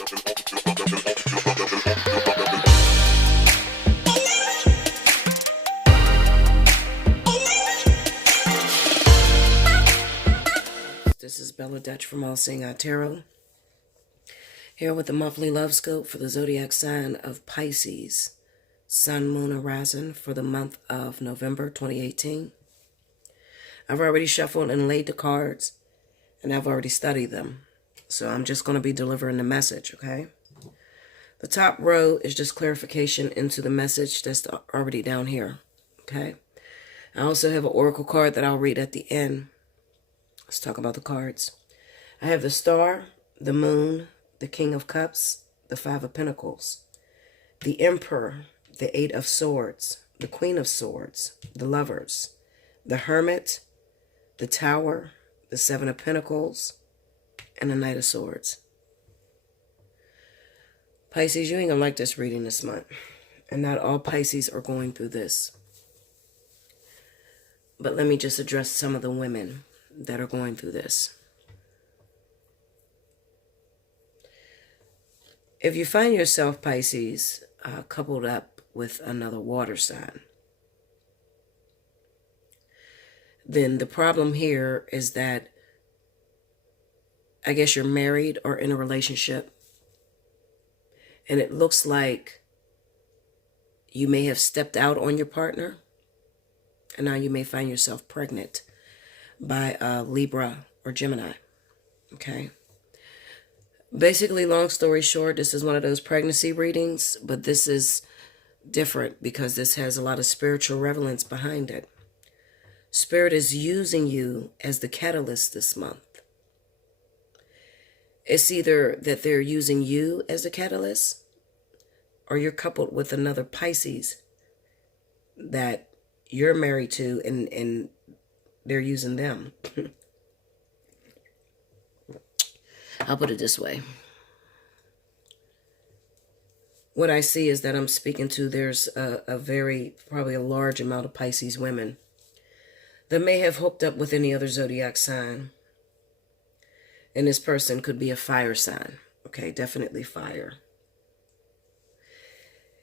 This is Bella Dutch from Allseeingeyetarot, here with the monthly love scope for the zodiac sign of Pisces, Sun, Moon, and Rising for the month of November 2018. I've already shuffled and laid the cards, and I've already studied them, so I'm just going to be delivering the message, okay? The top row is just clarification into the message that's already down here, okay? I also have an oracle card that I'll read at the end. Let's talk about the cards. I have the Star, the Moon, the King of Cups, the Five of Pentacles, the Emperor, the Eight of Swords, the Queen of Swords, the Lovers, the Hermit, the Tower, the Seven of Pentacles, and the Knight of Swords. Pisces, you ain't gonna like this reading this month. And not all Pisces are going through this. But let me just address some of the women that are going through this. If you find yourself, Pisces, coupled up with another water sign, then the problem here is that I guess you're married or in a relationship, and it looks like you may have stepped out on your partner, and now you may find yourself pregnant by Libra or Gemini, okay? Basically, long story short, this is one of those pregnancy readings, but this is different because this has a lot of spiritual relevance behind it. Spirit is using you as the catalyst this month. It's either that they're using you as the catalyst, or you're coupled with another Pisces that you're married to, and they're using them. I'll put it this way. What I see is that I'm speaking to, there's probably a large amount of Pisces women that may have hooked up with any other zodiac sign. And this person could be a fire sign. Okay, definitely fire.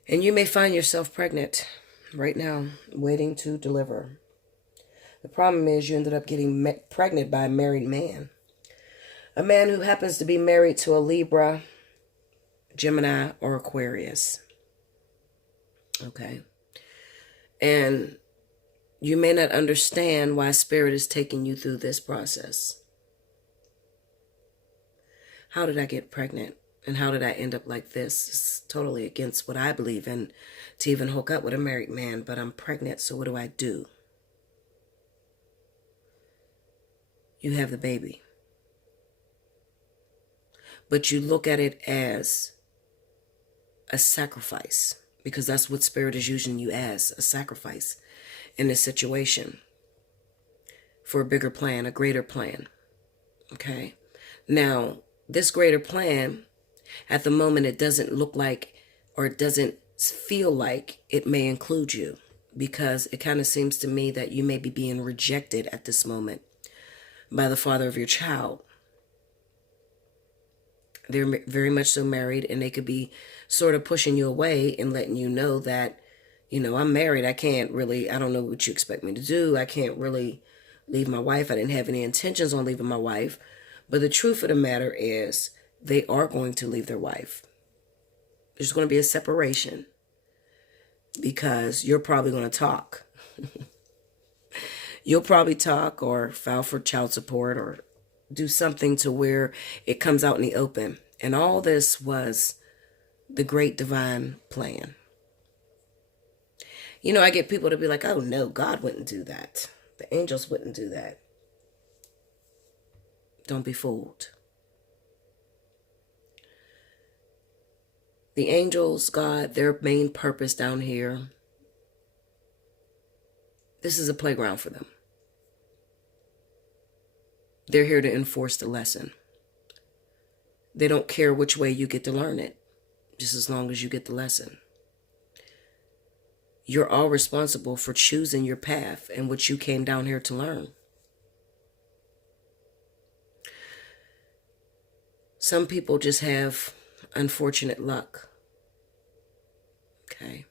And you may find yourself pregnant right now, waiting to deliver. The problem is you ended up getting pregnant by a married man. A man who happens to be married to a Libra, Gemini, or Aquarius. Okay. And you may not understand why Spirit is taking you through this process. How did I get pregnant? And how did I end up like this? It's totally against what I believe in, to even hook up with a married man, but I'm pregnant, so what do I do? You have the baby. But you look at it as a sacrifice, because that's what Spirit is using you as, a sacrifice in this situation for a bigger plan, a greater plan. Okay? Now, this greater plan, at the moment, it doesn't look like, or it doesn't feel like it may include you, because it kind of seems to me that you may be being rejected at this moment by the father of your child. They're very much so married, and they could be sort of pushing you away and letting you know that, you know, I'm married. I don't know what you expect me to do. I can't really leave my wife. I didn't have any intentions on leaving my wife. But the truth of the matter is they are going to leave their wife. There's going to be a separation because you're probably going to talk. You'll probably talk or file for child support or do something to where it comes out in the open. And all this was the great divine plan. You know, I get people to be like, oh no, God wouldn't do that. The angels wouldn't do that. Don't be fooled. The angels, God, their main purpose down here, this is a playground for them. They're here to enforce the lesson. They don't care which way you get to learn it, just as long as you get the lesson. You're all responsible for choosing your path and what you came down here to learn. Some people just have unfortunate luck. Okay.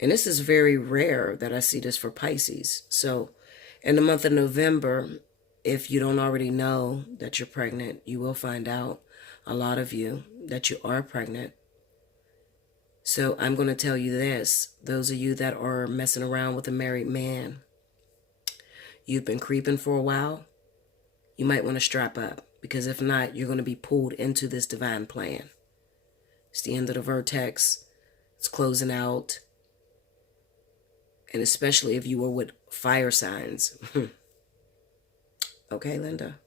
And this is very rare that I see this for Pisces. So in the month of November, if you don't already know that you're pregnant, you will find out, a lot of you, that you are pregnant. So I'm going to tell you this. Those of you that are messing around with a married man, you've been creeping for a while, you might want to strap up. Because if not, you're going to be pulled into this divine plan. It's the end of the vertex. It's closing out. And especially if you were with fire signs. Okay, Linda?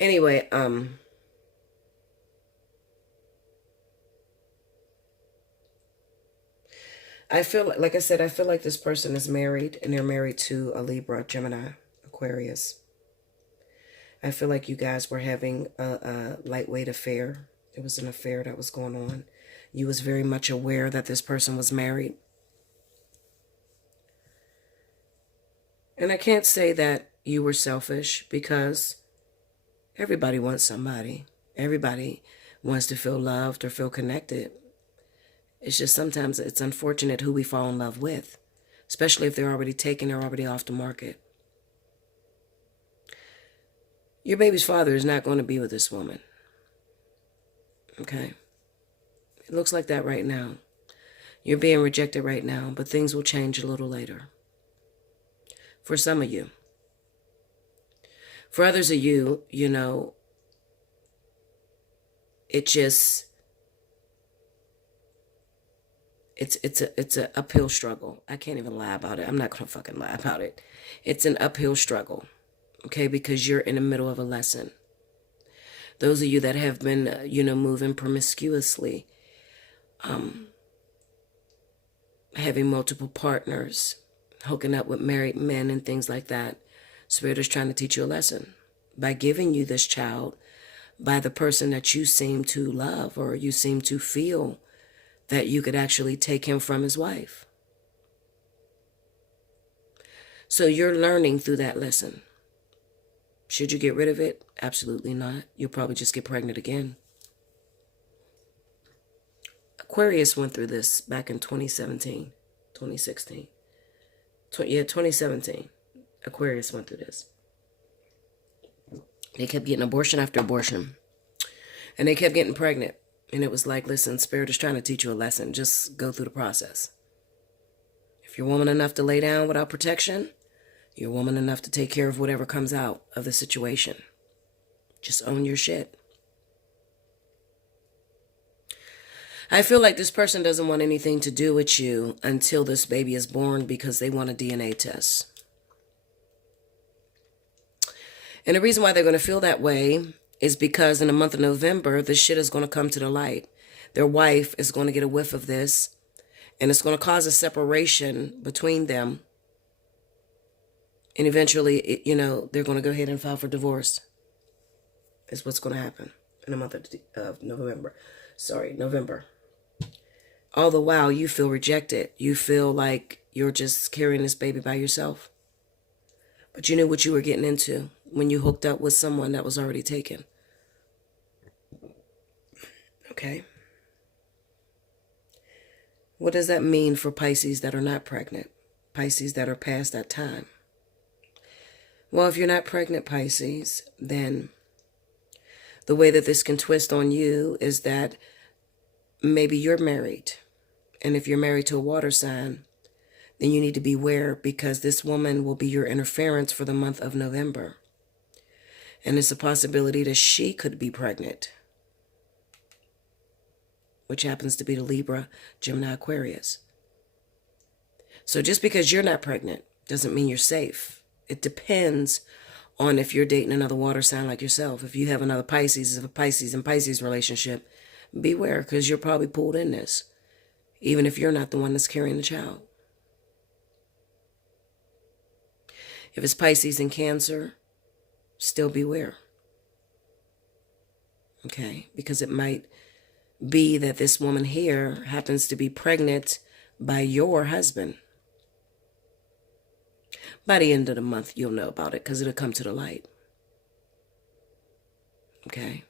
Anyway, I feel like I said, I feel like this person is married, and they're married to a Libra, Gemini, Aquarius. I feel like you guys were having a lightweight affair. It was an affair that was going on. You was very much aware that this person was married. And I can't say that you were selfish, because everybody wants somebody. Everybody wants to feel loved or feel connected. It's just sometimes it's unfortunate who we fall in love with, especially if they're already taken or already off the market. Your baby's father is not going to be with this woman. Okay? It looks like that right now. You're being rejected right now, but things will change a little later. For some of you. For others of you, you know, it just, it's a uphill struggle. I can't even lie about it. I'm not going to fucking lie about it. It's an uphill struggle, okay, because you're in the middle of a lesson. Those of you that have been, moving promiscuously, having multiple partners, hooking up with married men and things like that, Spirit is trying to teach you a lesson by giving you this child by the person that you seem to love, or you seem to feel that you could actually take him from his wife. So you're learning through that lesson. Should you get rid of it? Absolutely not. You'll probably just get pregnant again. Aquarius went through this back in 2017, 2016. 2017. Aquarius went through this. They kept getting abortion after abortion. And they kept getting pregnant. And it was like, listen, Spirit is trying to teach you a lesson. Just go through the process. If you're woman enough to lay down without protection, you're woman enough to take care of whatever comes out of the situation. Just own your shit. I feel like this person doesn't want anything to do with you until this baby is born, because they want a DNA test. And the reason why they're going to feel that way is because in the month of November, this shit is going to come to the light. Their wife is going to get a whiff of this, and it's going to cause a separation between them. And eventually, they're going to go ahead and file for divorce. Is what's going to happen in the month of November. November. All the while, you feel rejected. You feel like you're just carrying this baby by yourself. But you knew what you were getting into when you hooked up with someone that was already taken. Okay? What does that mean for Pisces that are not pregnant? Pisces that are past that time? Well, if you're not pregnant, Pisces, then the way that this can twist on you is that maybe you're married. And if you're married to a water sign, then you need to beware, because this woman will be your interference for the month of November. And it's a possibility that she could be pregnant, which happens to be the Libra, Gemini, Aquarius. So just because you're not pregnant doesn't mean you're safe. It depends on if you're dating another water sign like yourself. If you have another Pisces, if a Pisces and Pisces relationship, beware, because you're probably pulled in this, even if you're not the one that's carrying the child. If it's Pisces and Cancer, still beware. Okay? Because it might be that this woman here happens to be pregnant by your husband. By the end of the month, you'll know about it, because it'll come to the light. Okay?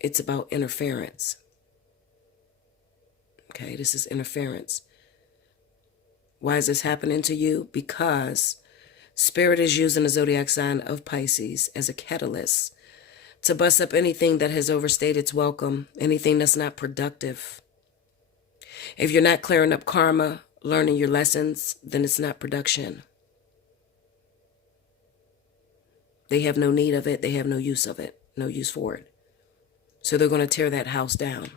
It's about interference. Okay, this is interference. Why is this happening to you? Because Spirit is using the zodiac sign of Pisces as a catalyst to bust up anything that has overstayed its welcome, anything that's not productive. If you're not clearing up karma, learning your lessons, then it's not production. They have no need of it. They have no use of it, no use for it. So they're going to tear that house down.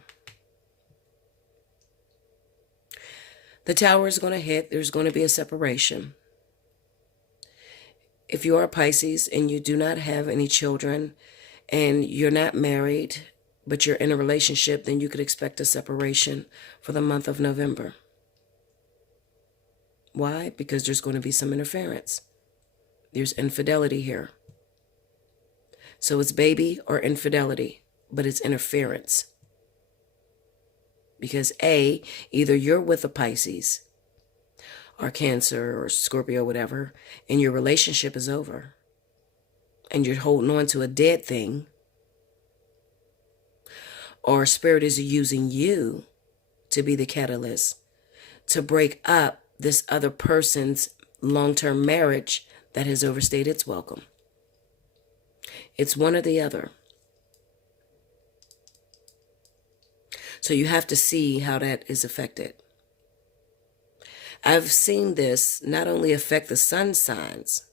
The tower is going to hit. There's going to be a separation. If you are Pisces and you do not have any children and you're not married, but you're in a relationship, then you could expect a separation for the month of November. Why? Because there's going to be some interference. There's infidelity here. So it's baby or infidelity, but it's interference. Because either you're with a Pisces or Cancer or Scorpio, whatever, and your relationship is over and you're holding on to a dead thing, or Spirit is using you to be the catalyst to break up this other person's long-term marriage that has overstayed its welcome. It's one or the other. So you have to see how that is affected. I've seen this not only affect the sun signs,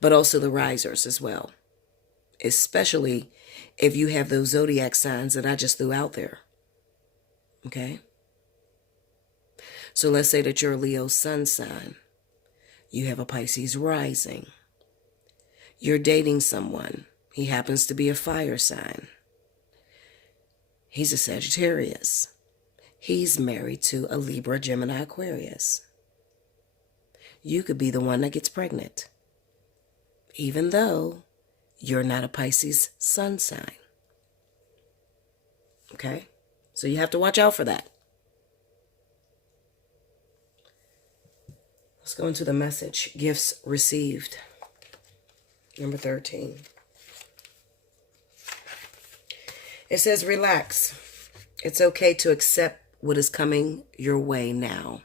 but also the risers as well. Especially if you have those zodiac signs that I just threw out there. Okay? So let's say that you're a Leo sun sign. You have a Pisces rising. You're dating someone. He happens to be a fire sign. He's a Sagittarius. He's married to a Libra, Gemini, Aquarius. You could be the one that gets pregnant, even though you're not a Pisces sun sign. Okay? So you have to watch out for that. Let's go into the message. Gifts received. Number 13. It says, relax. It's okay to accept what is coming your way now.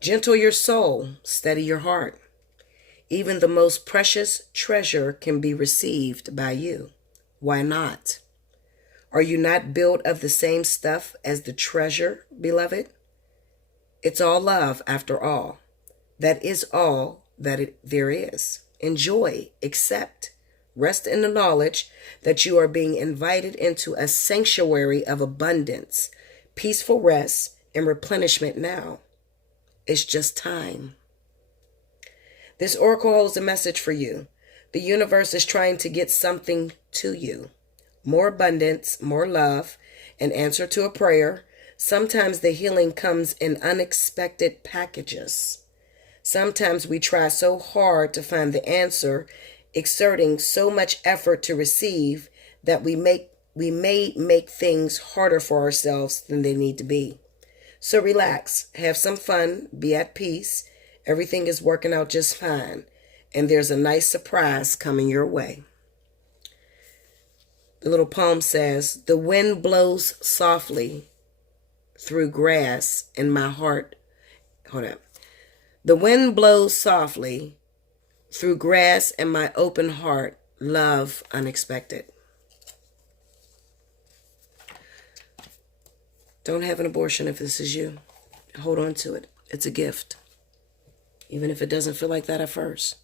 Gentle your soul, steady your heart. Even the most precious treasure can be received by you. Why not? Are you not built of the same stuff as the treasure, beloved? It's all love, after all. That is all that there is. Enjoy, accept. Rest in the knowledge that you are being invited into a sanctuary of abundance, peaceful rest, and replenishment now. It's just time. This oracle holds a message for you. The universe is trying to get something to you. More abundance, more love, an answer to a prayer. Sometimes the healing comes in unexpected packages. Sometimes we try so hard to find the answer, exerting so much effort to receive, that we may make things harder for ourselves than they need to be. So relax, have some fun, be at peace. Everything is working out just fine, and there's a nice surprise coming your way. The little poem says, the wind blows softly through grass in my heart. Hold up. The wind blows softly through grass in my open heart, love unexpected. Don't have an abortion if this is you. Hold on to it. It's a gift. Even if it doesn't feel like that at first.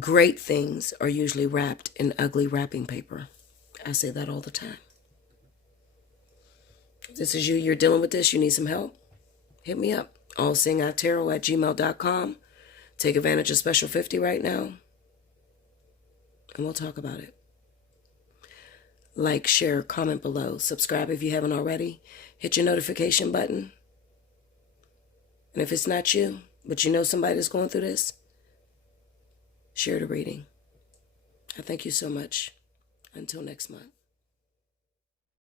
Great things are usually wrapped in ugly wrapping paper. I say that all the time. If this is you, you're dealing with this, you need some help, hit me up. Allseeingeyetarot@gmail.com. Take advantage of Special 50 right now, and we'll talk about it. Like, share, comment below. Subscribe if you haven't already. Hit your notification button. And if it's not you, but you know somebody that's going through this, share the reading. I thank you so much. Until next month.